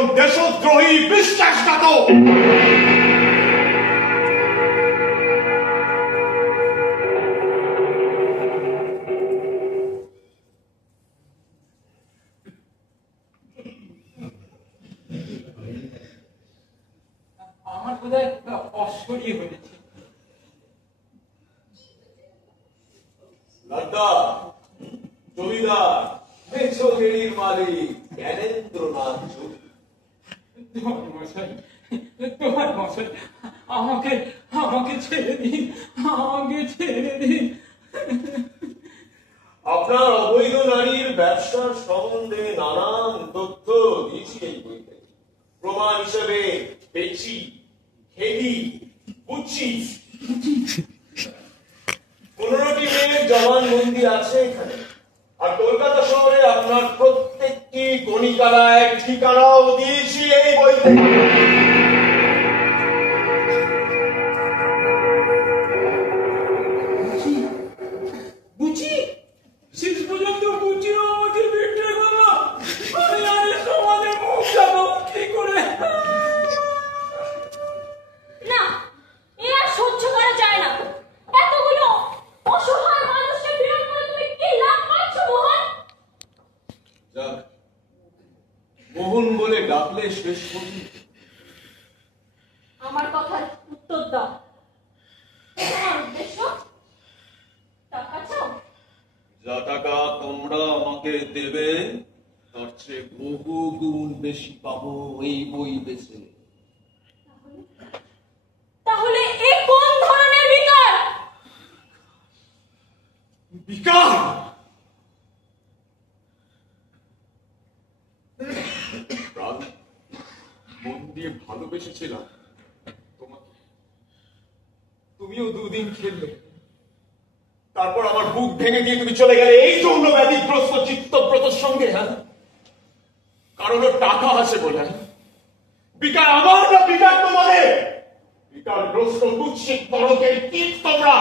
একজন দেশদ্রোহী বিশ্বাসঘাতক। আমার বোধহয় অসহ্য হয়েছে। জমিদার মেছগেড়ির মালিক জ্ঞানেন্দ্রনাথ তোমার মশাই আমাকে আমাকে ছেড়ে দিন, আমাকে ছেড়ে দিন। আপনার অবৈধ নারীর ব্যবসার সম্বন্ধে নানান তথ্য দিয়েছি এই বইতে। প্রমাণ হিসেবে পেছি, খেলি, বুঝছি 15টি মেয়ের জবানবন্দি আছে এখানে। আর কলকাতা শহরে আপনার প্রত্যেকটি গণিকালায় ঠিকানাও দিয়েছি এই বইতে। বুঝি শেষ পর্যন্ত বুঝিও আমাকে বিক্রি করলো। আমি আর সমাজের মুখ যাবো কি করে? না, এ আর সহ্য করা যায় না। এতগুলো অসহায় মানুষকে বিরোধ করে তুমি কি লাভ পাচ্ছ মোহন? যাক, মোহন বলে ডাকলে শেষ পর্যন্ত। আমার কথার উত্তর দাও। তোমার উদ্দেশ্য টাকা চাও? যা টাকা তোমরা আমাকে দেবে তার চেয়ে বহু গুণ বেশি পাবো এই বই বেচে। তাহলে এ কোন ধরনের বিকার? বিকার? প্রাণ মন দিয়ে ভালোবেসেছিলাম তোমাকে, তুমিও দুদিন খেললে, তারপর আমার বুক ভেঙে দিয়ে তুমি চলে গেলে এই জন্য ব্যাধিগ্রস্ত চিত্তব্রতর সঙ্গে। হ্যাঁ, কারণ ওর টাকা আছে বলে। বিকার আমার না বিকার তোমাদের? বিকারগ্রস্ত কুৎসিত পরকের কীট তোমরা।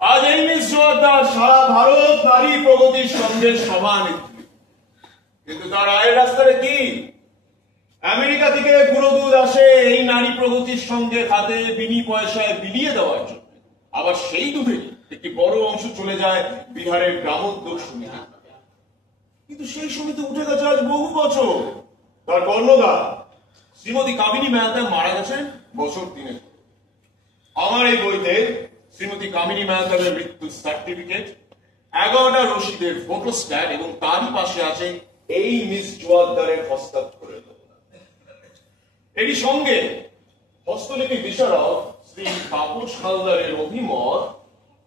আজ এই মিস জোয়ারদার সারা ভারত নারী প্রগতির সঙ্গে সমান, কিন্তু তার আয়ের রাস্তাটা কি? আমেরিকা থেকে গুঁড়ো দুধ আসে এই নারী প্রগতির সঙ্গে হাতে বিনি পয়সায় বিলিয়ে দেওয়ার জন্য। আবার সেই দুধে একটি বড় অংশ চলে যায় বিহারের গ্রামোদ্যোগ সমিতি। কিন্তু সেই সমিতি উঠে গেছে আজ বহু বছর। তার কর্ণধার শ্রীমতী কামিনী মেহতা মারা গেছেন বছর 3 আমার এই বইতে শ্রীমতী কামিনী মেহতার মৃত্যুর সার্টিফিকেট, 11টা রশিদের ফটোস্ট্যাট এবং তারই পাশে আছে এই মিস জোয়ারদারের হস্তাক্ষরের। এরই সঙ্গে হস্তলিপি বিশারদ শ্রী তাপস হালদারের অভিমত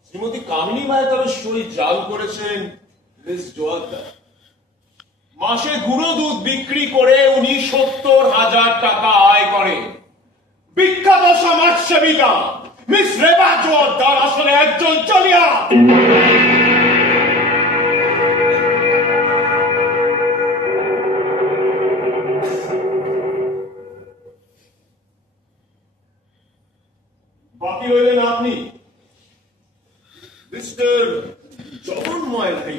শ্রীমতী কামিনী মেহতার সই জাল করেছেন মিস জোয়ারদার। মাসে গুঁড়ো দুধ বিক্রি করে উনি 70,000 টাকা আয় করে। বিখ্যাত সমাজসেবিকা মিস রেবা জোয়ারদার আসলে একজন চলিয়া। বাকি রইলেন আপনি মিস্টার জগন্ময় ভাই।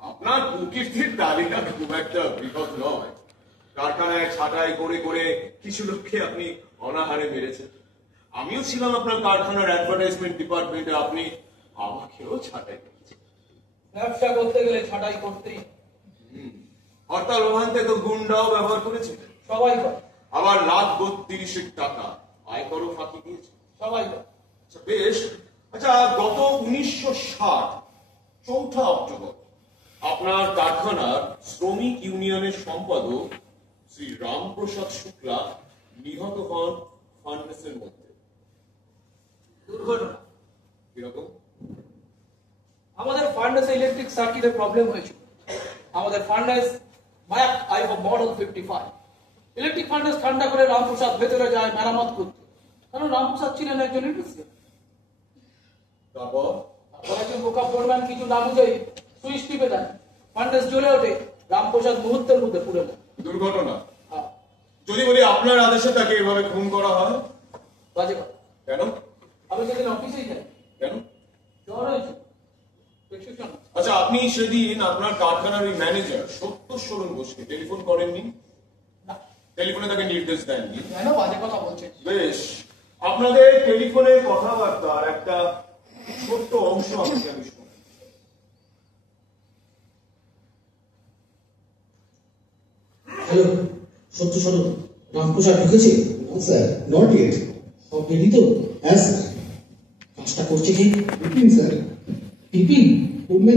আপনার কুকীর্তির তালিকা খুব একটা বৃহৎ নয়। কারখানায় ছাঁটাই করে করে কিছু লোককে আপনি অনাহারে মেরেছেন। আমিও ছিলাম আপনার কারখানার অ্যাডভার্টাইজমেন্ট ডিপার্টমেন্টে, আপনি আমাকেও ছাঁটাই করেছেন। ব্যবসা করতে গেলে ছাঁটাই করতেই। হরতাল ওখানতে তো গুন্ডাও ব্যবহার করেছে, সবাই করে। আবার 1,32,000 টাকা আয়করও ফাঁকি দিয়েছে, সবাই করে। আচ্ছা বেশ। আচ্ছা, গত 1960 4 অক্টোবর আপনার কারখানার শ্রমিক ইউনিয়নের সম্পাদক শ্রী রামপ্রসাদ শুক্লা নিহত হন ফার্নেসের মধ্যে। দুর্ঘটনা কিরকম? আমাদের ফার্নেসে ইলেকট্রিক সার্কিটের প্রবলেম হয়েছিল। আমাদের ফার্নেস মায়াক আইভো মডেল 55। ইলেকট্রিক ফার্নেস ঠান্ডা করে রামপ্রসাদ ভেতরে যায় মেরামত করতে, কারণ রামপ্রসাদ ছিলেন একজন ইন্ডাস্ট্রিয়াল। তারপর একজন বোকা ফোরম্যান কিছু না বুঝেই সুইচ টিপে দেন, ফার্নেস জ্বলে ওঠে, রামপ্রসাদ মুহূর্তের মধ্যে পুড়ে যায়। দুর্ঘটনা? যদি বলি আপনার আদেশে তাকে এভাবে খুন করা হয়? বাজে কথা। কেন? আমি সেদিন অফিসেই যাই। কেন? জ্বর হয়েছে। আচ্ছা, আপনি সেদিন আপনার কারখানার ওই ম্যানেজার সত্য সত্যস্বরণ ঘোষকে টেলিফোন করেননি? না, টেলিফোনে তাকে নির্দেশ দেননি? কেন বাজে কথা বলছেন? বেশ, আপনাদের টেলিফোনের কথাবার্তার একটা ছোট্ট অংশ আপনাকে আমি শুনি। হ্যালো, সত্য সরণ রামপ্রসাদ ঢুকেছে? Sir, not yet. সব রেডি তো? হ্যাঁ স্যার। কাজটা করছে কে? বিপিন স্যার। বিপিন? উঠবেন